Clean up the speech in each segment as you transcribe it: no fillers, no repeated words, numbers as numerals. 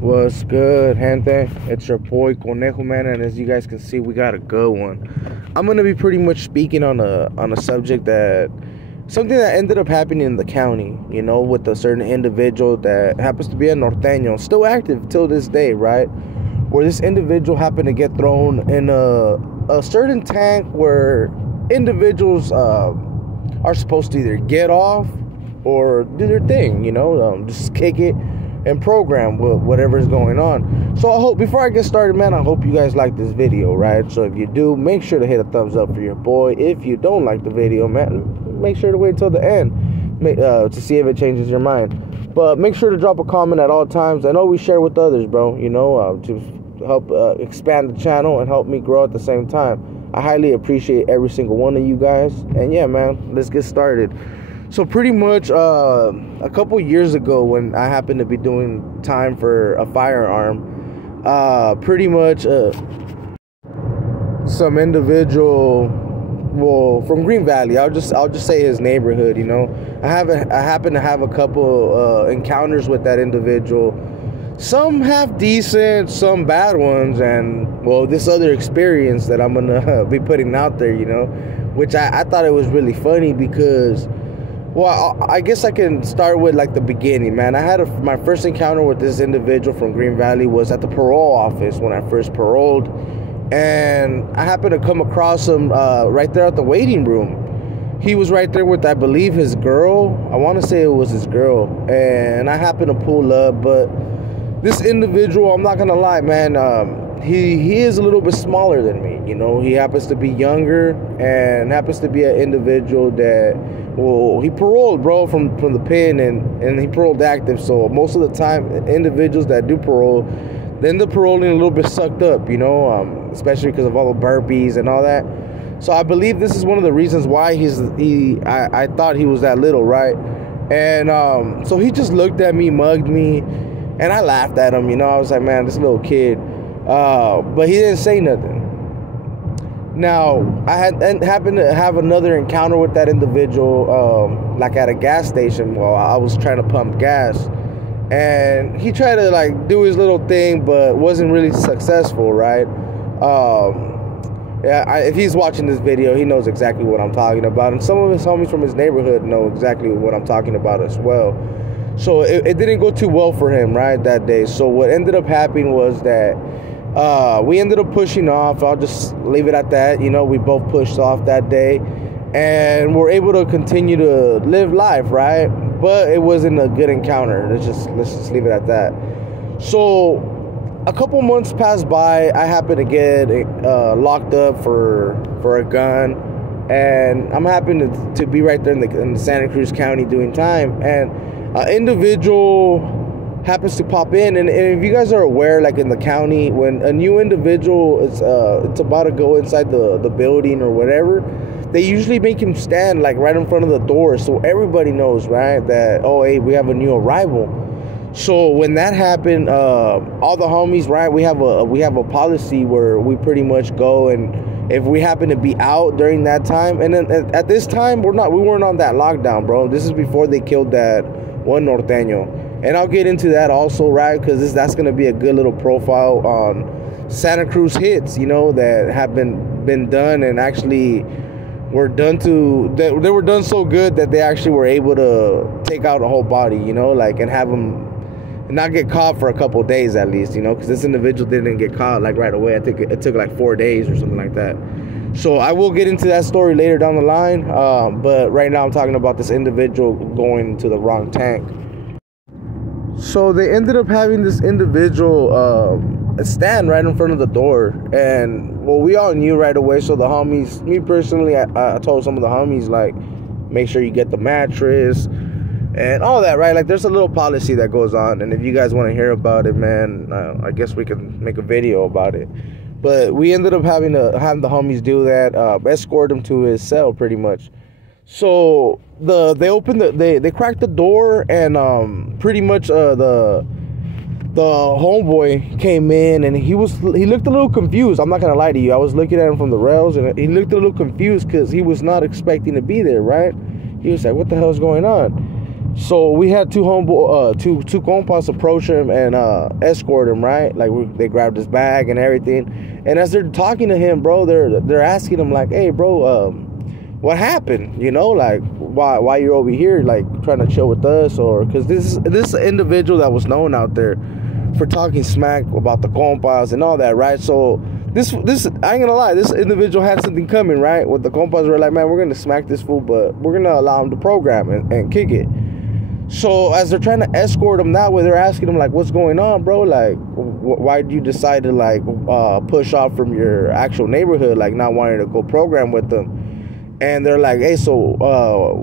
What's good, gente? It's your boy Conejo, man, and as you guys can see, we got a good one. I'm gonna be pretty much speaking on a subject something that ended up happening in the county, you know, with a certain individual that happens to be a norteño, still active till this day, right? Where this individual happened to get thrown in a certain tank where individuals are supposed to either get off or do their thing, you know, just kick it and program whatever's going on. So I hope, before I get started, man, I hope you guys like this video, right? So if you do, make sure to hit a thumbs up for your boy. If you don't like the video, man, make sure to wait until the end to see if it changes your mind. But make sure to drop a comment at all times and always share with others, bro, you know, to help expand the channel and help me grow at the same time. I highly appreciate every single one of you guys. And yeah, man, let's get started. So pretty much a couple years ago, when I happened to be doing time for a firearm, pretty much some individual, well, from Green Valley, I'll just say his neighborhood, you know. I happen to have a couple encounters with that individual. Some half decent, some bad ones, and well, this other experience that I'm gonna be putting out there, you know, which I thought it was really funny because, well, I guess I can start with like the beginning, man. I had my first encounter with this individual from Green Valley was at the parole office when I first paroled, and I happened to come across him right there at the waiting room. He was right there with, I believe, his girl. I want to say it was his girl, and I happened to pull up, but this individual, I'm not gonna lie, man, he is a little bit smaller than me, you know. He happens to be younger and happens to be an individual that, well, he paroled, bro, from the pen, and he paroled active. So most of the time, individuals that do parole, they end up paroling a little bit sucked up, you know, especially because of all the burpees and all that. So I believe this is one of the reasons why I thought he was that little, right? And so he just looked at me, mugged me, and I laughed at him, you know. I was like, man, this little kid. But he didn't say nothing. Now, I happened to have another encounter with that individual, like at a gas station while I was trying to pump gas. And he tried to like do his little thing, but wasn't really successful, right? Yeah, if he's watching this video, he knows exactly what I'm talking about. And some of his homies from his neighborhood know exactly what I'm talking about as well. So it didn't go too well for him, right, that day. So what ended up happening was that we ended up pushing off. I'll just leave it at that. You know, we both pushed off that day, and we're able to continue to live life, right? But it wasn't a good encounter. Let's just leave it at that. So a couple months passed by. I happened to get locked up for a gun, and I'm happy to be right there in the Santa Cruz County doing time, and an individual happens to pop in, and if you guys are aware, like in the county, when a new individual is it's about to go inside the building or whatever, they usually make him stand like right in front of the door, so everybody knows, right, that, oh, hey, we have a new arrival. So when that happened, all the homies, right, we have a policy where we pretty much go, and if we happen to be out during that time, and then at this time we weren't on that lockdown, bro. This is before they killed that one norteño, and I'll get into that also, right, because that's going to be a good little profile on Santa Cruz hits, you know, that have been done, and actually were done they were done so good that they actually were able to take out a whole body, you know, like, and have them not get caught for a couple of days at least, you know, because this individual didn't get caught like right away. I think it took like 4 days or something like that. So I will get into that story later down the line, but right now I'm talking about this individual going to the wrong tank. So they ended up having this individual stand right in front of the door, and well, we all knew right away. So the homies, me personally, I told some of the homies, like, make sure you get the mattress and all that, right? Like, there's a little policy that goes on, and if you guys want to hear about it, man, I guess we can make a video about it. But we ended up having the homies do that, escort him to his cell pretty much. So they opened they cracked the door, and pretty much the homeboy came in, and he looked a little confused. I'm not gonna lie to you. I was looking at him from the rails, and he looked a little confused because he was not expecting to be there, right? He was like, what the hell is going on? So we had two compas approach him and escort him, right? Like they grabbed his bag and everything. And as they're talking to him, bro, they're asking him like, hey, bro, what happened? You know, like why you're over here, like trying to chill with us, or because this individual that was known out there for talking smack about the compas and all that, right? So this I ain't gonna lie, this individual had something coming, right? With the compas were like, man, we're gonna smack this fool, but we're gonna allow him to program and kick it. So as they're trying to escort him that way, they're asking him like, what's going on, bro? Like, why did you decide to like push off from your actual neighborhood, like not wanting to go program with them? And they're like, hey, so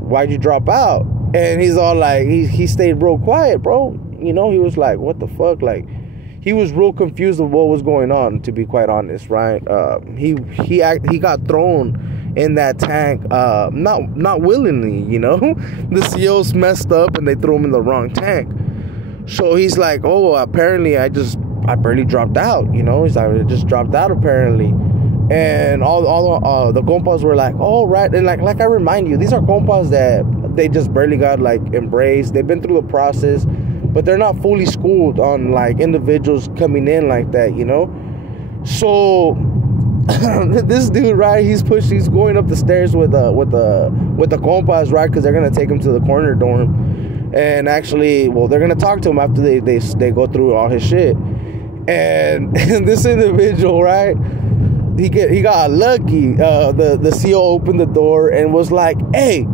why'd you drop out? And he's all like, he stayed real quiet, bro. You know, he was like, what the fuck? Like, he was real confused of what was going on, to be quite honest, right? He got thrown in that tank, not willingly, you know. The COs messed up and they threw him in the wrong tank. So he's like, oh, apparently I barely dropped out, you know. He's like, I just dropped out apparently. And all the compas were like, oh, right. And like I remind you, these are compas that they just barely got like embraced. They've been through the process, but they're not fully schooled on like individuals coming in like that, you know. So this dude, right, he's going up the stairs with the compas, right, because they're gonna take him to the corner dorm, and actually, well, they're gonna talk to him after they go through all his shit. And this individual, right, he got lucky. The CO opened the door and was like, hey,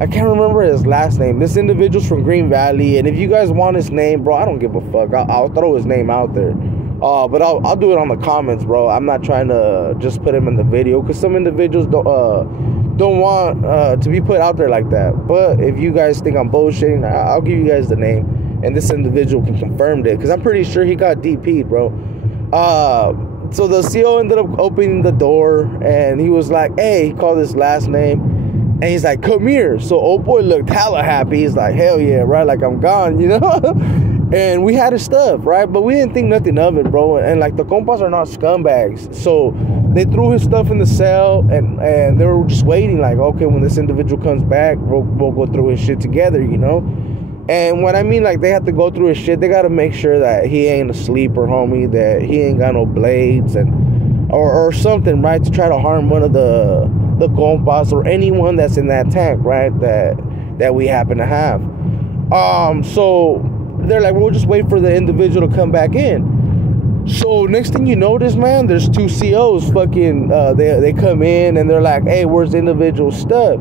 I can't remember his last name. This individual's from Green Valley, and if you guys want his name, bro, I don't give a fuck. I'll throw his name out there. But I'll do it on the comments, bro. I'm not trying to just put him in the video, because some individuals don't want to be put out there like that. But if you guys think I'm bullshitting, I'll give you guys the name, and this individual can confirm it, because I'm pretty sure he got DP'd, bro. So the CO ended up opening the door, and he was like, hey, he called his last name, and he's like, come here. So old boy looked hella happy. He's like, hell yeah, right? Like, I'm gone, you know? And we had his stuff, right? But we didn't think nothing of it, bro. And like, the compas are not scumbags. So they threw his stuff in the cell, and they were just waiting, like, okay, when this individual comes back, we'll go through his shit together, you know? And what I mean, like, they have to go through his shit. They got to make sure that he ain't a sleeper, homie, that he ain't got no blades or something, right, to try to harm one of the compas or anyone that's in that tank, right, that we happen to have. So they're like, we'll just wait for the individual to come back in. So next thing you notice, man, there's two COs fucking, they come in, and they're like, hey, where's the individual stuff?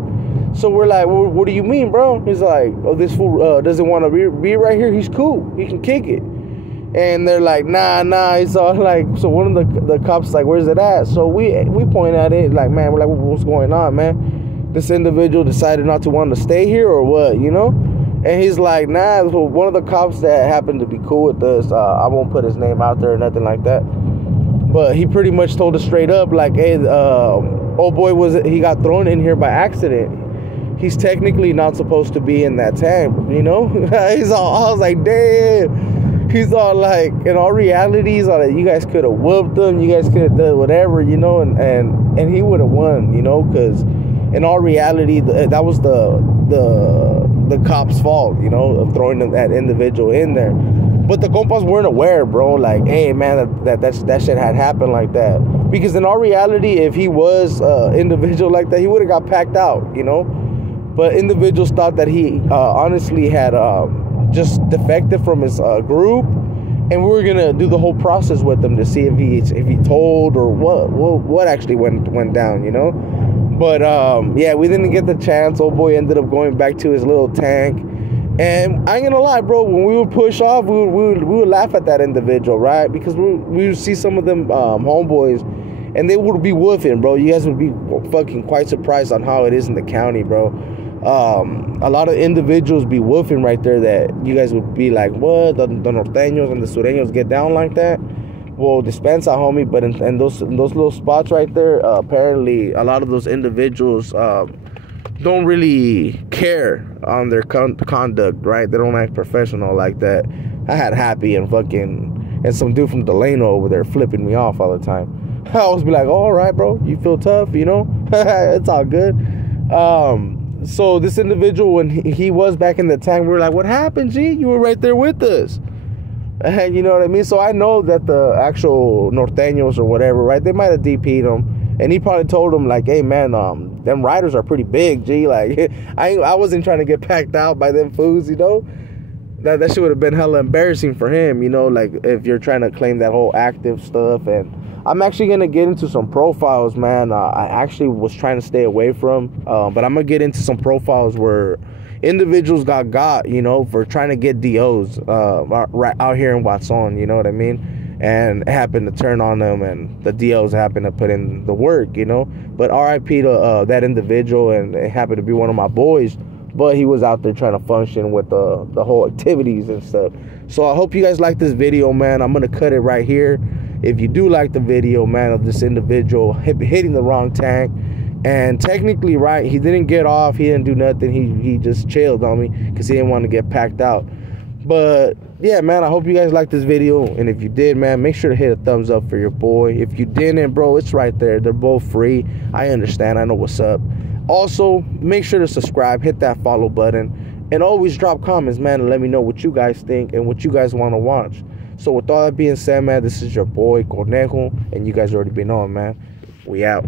So we're like, well, what do you mean, bro? He's like, oh, this fool doesn't want to be right here. He's cool. He can kick it. And they're like, nah. It's all like, so one of the cops like, where's it at? So we point at it, like, man, we're like, what's going on, man? This individual decided not to want to stay here or what, you know? And he's like, nah. So one of the cops that happened to be cool with us, I won't put his name out there or nothing like that, but he pretty much told us straight up, like, hey, old boy he got thrown in here by accident. He's technically not supposed to be in that tank, you know? I was like, damn. He's all like, in all reality, he's all like, you guys could have whooped him, you guys could have done whatever, you know, and he would have won, you know, because in all reality, that was the cop's fault, you know, of throwing that individual in there. But the compas weren't aware, bro. Like, hey, man, that shit had happened like that. Because in all reality, if he was individual like that, he would have got packed out, you know. But individuals thought that he honestly had just defected from his group, and we were gonna do the whole process with him to see if he told or what actually went down, you know. But yeah, we didn't get the chance. Old boy ended up going back to his little tank, and I ain't gonna lie, bro. When we would push off, we would laugh at that individual, right? Because we would see some of them homeboys, and they would be woofing, bro. You guys would be fucking quite surprised on how it is in the county, bro. A lot of individuals be woofing right there that you guys would be like, what? The norteños and the sureños get down like that? Well, dispensa, homie. But in those little spots right there, apparently a lot of those individuals don't really care on their conduct, right? They don't act professional like that. I had Happy and some dude from Delano over there flipping me off all the time. I always be like, oh, all right, bro, you feel tough, you know? It's all good. So this individual, when he was back in the tank, we were like, what happened, G? You were right there with us. And you know what I mean? So I know that the actual Norteños or whatever, right, they might have DP'd him. And he probably told him, like, hey, man, them riders are pretty big, G. Like, I wasn't trying to get packed out by them fools, you know? That shit would have been hella embarrassing for him, you know, like, if you're trying to claim that whole active stuff. And I'm actually going to get into some profiles, man. I actually was trying to stay away from, but I'm going to get into some profiles where individuals got, you know, for trying to get DOs right out here in Watson, you know what I mean? And it happened to turn on them, and the DOs happened to put in the work, you know? But RIP to that individual, and it happened to be one of my boys, but he was out there trying to function with the whole activities and stuff. So I hope you guys like this video, man. I'm going to cut it right here. If you do like the video, man, of this individual hitting the wrong tank, and technically, right, he didn't get off, he didn't do nothing, he just chilled on me because he didn't want to get packed out. But yeah, man, I hope you guys liked this video, and if you did, man, make sure to hit a thumbs up for your boy. If you didn't, bro, it's right there. They're both free. I understand, I know what's up. Also, make sure to subscribe, hit that follow button, and always drop comments, man, and let me know what you guys think and what you guys want to watch. So with all that being said, man, this is your boy Conejo, and you guys already been on, man. We out.